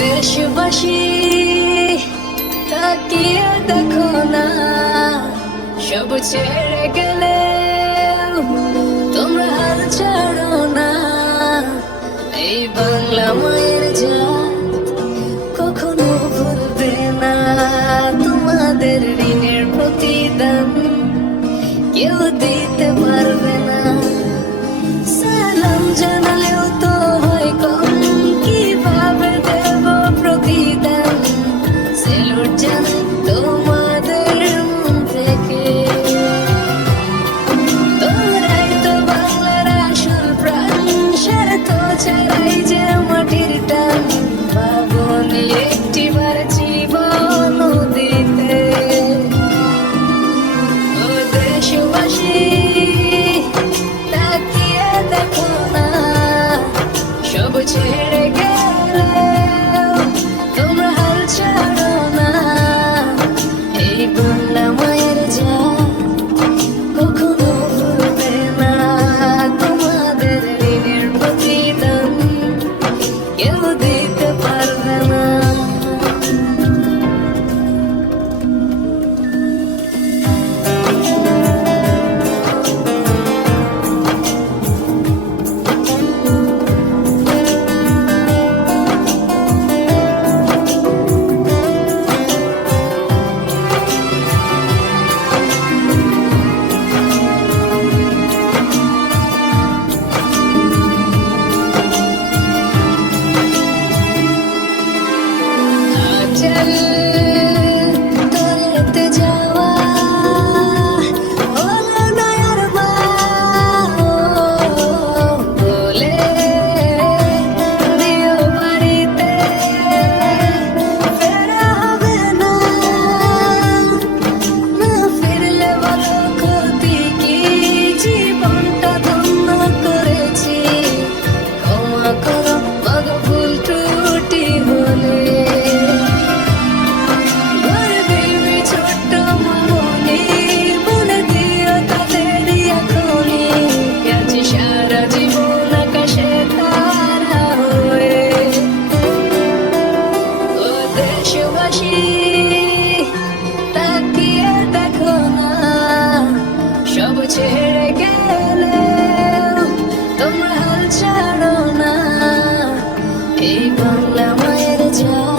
দেশবাসী তাকিয়ে দেখো না, সব ছেড়ে গেলে তোমরা হাল ছাড়ো না। এই বাংলা মায়ের জাত কখনো ভুলবে না, তোমাদের ঋণের প্রতিদান কেউ দিতে পারবে না। সালাম জানালেও তো হয় কম, কিভাবে দেব প্রতিদান? সেলুট জানাই তোমাদের মন থেকে, তোমরাই তো বাংলার আসল প্রাণ, স্বার্থ ছাড়াই যে মাটির টান। ভাবনি একটিবার জীবন দিতে, ও দেশবাসী তাকিয়ে দেখো না, সব ছেড়ে গেলে তোমরা হাল ছাড়ো না। এই বাংলা মায়ের জাত কখনো ভুলবে না, তোমাদের ঋণের প্রতিদান কেউ দিতে পারবে না। চল তলেতে যাওয়া হলো না আর বলে দিও বাড়িতে ফেরা হবে না। না ফিরলে বলো ক্ষতি কি, জীবনটা ধন্য করেছি। ক্ষমা করো মাগো ভুল ত্রুটি হলে, তাকিয়ে দেখো না, সব ছেড়ে গেলে তোমরা হাল ছাড়ো না। এই বাংলা মায়ের জাত